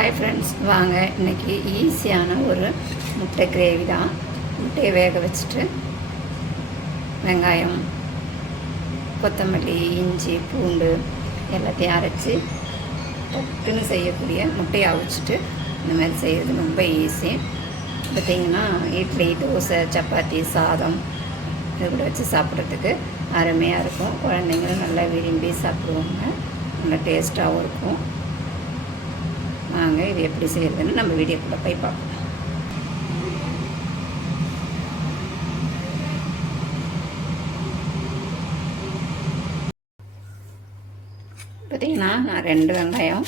Hi friends வாங்க இன்றைக்கி ஈஸியான ஒரு முட்டை கிரேவி தான். முட்டையை வேக வச்சுட்டு வெங்காயம் கொத்தமல்லி இஞ்சி பூண்டு எல்லாத்தையும் அரைச்சி பட்டுன்னு செய்யக்கூடிய முட்டையை அவிச்சிட்டு இந்த மாதிரி செய்கிறது ரொம்ப ஈஸி பார்த்திங்கன்னா இட்லி தோசை சப்பாத்தி சாதம் இது கூட வச்சு சாப்பிட்றதுக்கு அருமையாக இருக்கும். குழந்தைங்களும் நல்லா விரும்பி சாப்பிடுவாங்க. நல்லா டேஸ்ட்டாகவும் இருக்கும். வாங்க இது எப்படி செய்கிறதுன்னு நம்ம வீடியோக்குள்ளே போய் பார்ப்போம். பார்த்தீங்கன்னா நான் ரெண்டு வெங்காயம்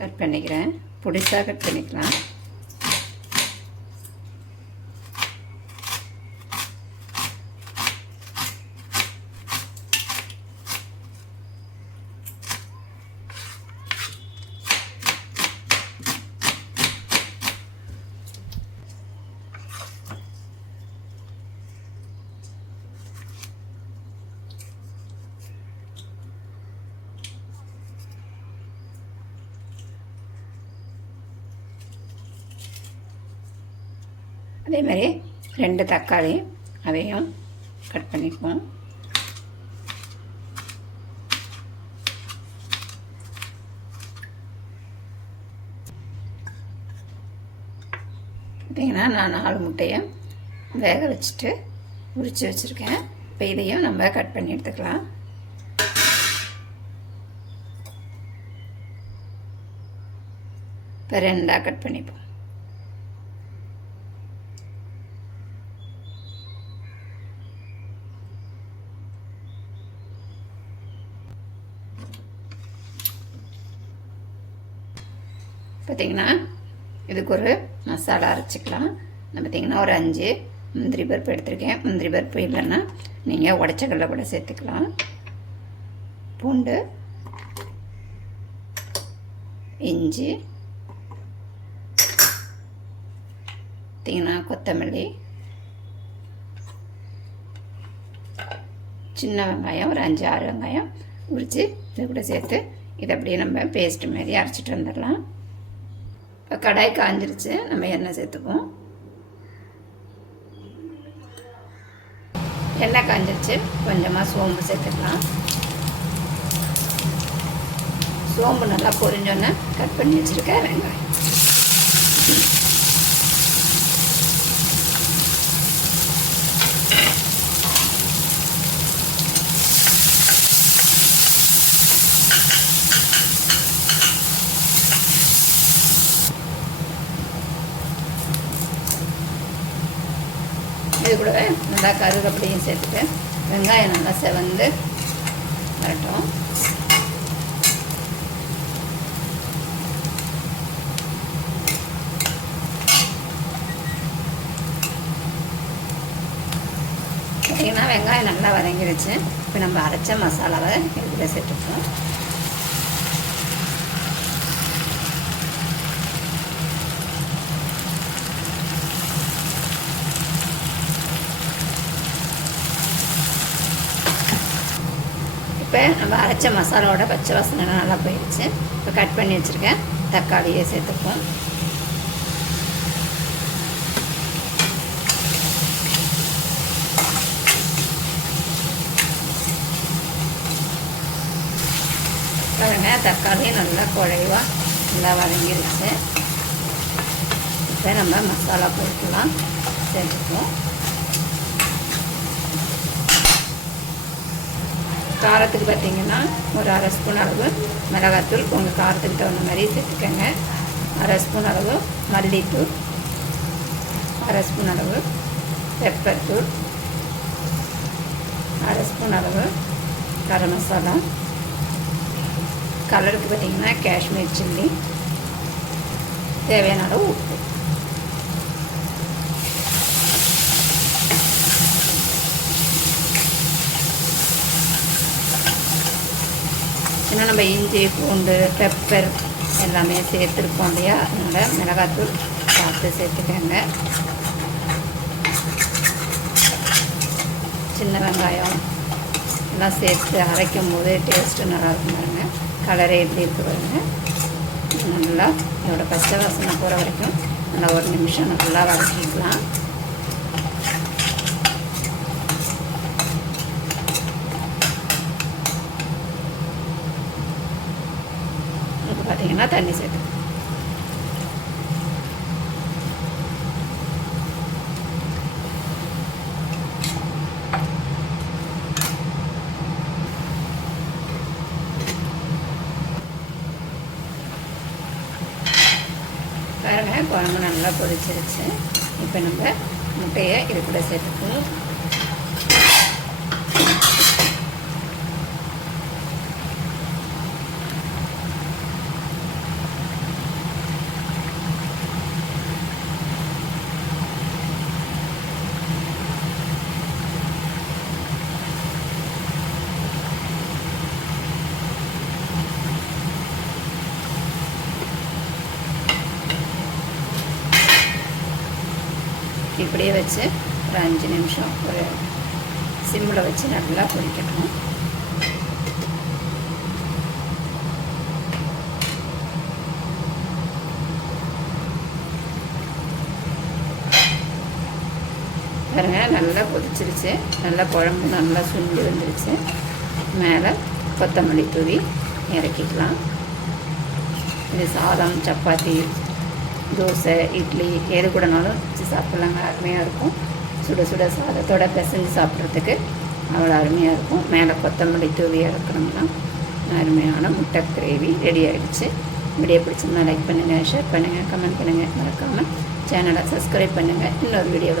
கட் பண்ணிக்கிறேன். பிடிச்சா கட் பண்ணிக்கலாம். அதே மாதிரி ரெண்டு தக்காளி அதையும் கட் பண்ணிக்குவோம். பார்த்தீங்கன்னா நான் நாலு முட்டையை வேக வச்சுட்டு உரித்து வச்சுருக்கேன். இப்போ இதையும் நம்ம கட் பண்ணி எடுத்துக்கலாம். இப்போ ரெண்டாக கட் பண்ணிப்போம். பார்த்திங்கன்னா இதுக்கு ஒரு மசாலா அரைச்சிக்கலாம். நான் பார்த்திங்கன்னா ஒரு அஞ்சு முந்திரி பருப்பு எடுத்திருக்கேன். முந்திரி பருப்பு இல்லைன்னா நீங்கள் உடச்சக்கல்ல கூட சேர்த்துக்கலாம். பூண்டு இஞ்சி பார்த்திங்கன்னா கொத்தமல்லி சின்ன வெங்காயம் ஒரு அஞ்சு ஆறு வெங்காயம் உரித்து இது கூட சேர்த்து இதை அப்படியே நம்ம பேஸ்ட்டு மாரி அரைச்சிட்டு வந்துடலாம். இப்போ கடாய் காஞ்சிருச்சு. நம்ம எண்ணெய் சேர்த்துக்குவோம். எண்ணெய் காஞ்சிருச்சு. கொஞ்சமாக சோம்பு சேர்த்துக்கலாம். சோம்பு நல்லா பொரிஞ்சோன்னே கட் பண்ணி வச்சுருக்கேன் வெங்காயம். இது கூடவே நல்லா கருகப்படியும் சேர்த்துட்டு வெங்காயம் நல்லா செவந்து வரட்டும். பார்த்தீங்கன்னா வெங்காயம் நல்லா வதங்கிடுச்சு இப்போ நம்ம அரைச்ச மசாலாவை இதில் சேர்த்துப்போம் இப்போ நம்ம அரைச்ச மசாலாவோட பச்சை வாசனை நல்லா போயிடுச்சு. இப்போ கட் பண்ணி வச்சுருக்கேன். தக்காளியை சேர்த்துப்போம். பாருங்க தக்காளி நல்லா குழைவாக நல்லா வதங்கிடுச்சு இப்போ நம்ம மசாலா பொருட்கள்லாம் சேர்த்துப்போம். காரத்துக்கு பார்த்தீங்கன்னா ஒரு அரை ஸ்பூன் அளவு மிளகாத்தூள். உங்கள் காரத்துக்கு தகுந்த மாதிரி சேர்த்துக்கோங்க. அரை ஸ்பூன் அளவு மல்லித்தூள். அரை ஸ்பூன் அளவு பெப்பர் தூள் அரை ஸ்பூன் அளவு கரம் மசாலா. கலருக்கு பார்த்தீங்கன்னா காஷ்மீர் சில்லி. தேவையான அளவு உப்பு. ஏன்னா நம்ம இஞ்சி பூண்டு பெப்பர் எல்லாமே சேர்த்துருக்கோம் இல்லையா? அதனால் மிளகாத்தூள் பார்த்து சேர்த்துக்கோங்க. சின்ன வெங்காயம் எல்லாம் சேர்த்து அரைக்கும் போது டேஸ்ட்டு நல்லாயிருக்கும் பாருங்க. கலரே எப்படி இருக்கு பாருங்க. நல்லா நல்லா இதோட பச்சை வாசனை போகிற வரைக்கும் நல்லா ஒரு நிமிஷம் நல்லா வதக்கிக்கலாம். இப்போ தண்ணி சேர்த்து பாருங்க குழம்பு நல்லா பொரிச்சிருச்சு இப்போ நம்ம முட்டையை இது கூட சேர்த்துக்கணும். இப்படியே வச்சு ஒரு அஞ்சு நிமிஷம் ஒரு சிம்மில் வச்சு நல்லா பொரிக்கணும் பாருங்க நல்லா கொதிச்சிருச்சு. நல்லா குழம்பு நல்லா சுண்டி வந்துருச்சு. மேலே கொத்தமல்லி தூவி இறக்கிக்கலாம். இது சாதம் சப்பாத்தி தோசை இட்லி எது கூடனாலும் வச்சு சாப்பிட்லாங்க. அருமையாக இருக்கும். சுட சுட சாதத்தோட பிசைஞ்சு சாப்பிட்றதுக்கு அவ்வளோ அருமையாக இருக்கும். மேலே கொத்தமல்லி தூவி இறக்கணும்னா அருமையான முட்டை கிரேவி ரெடி ஆகிடுச்சு வீடியோ பிடிச்சிருந்தா லைக் பண்ணுங்கள் ஷேர் பண்ணுங்கள் கமெண்ட் பண்ணுங்கள் மறக்காமல் சேனலை சப்ஸ்கிரைப் பண்ணுங்கள் இன்னொரு வீடியோ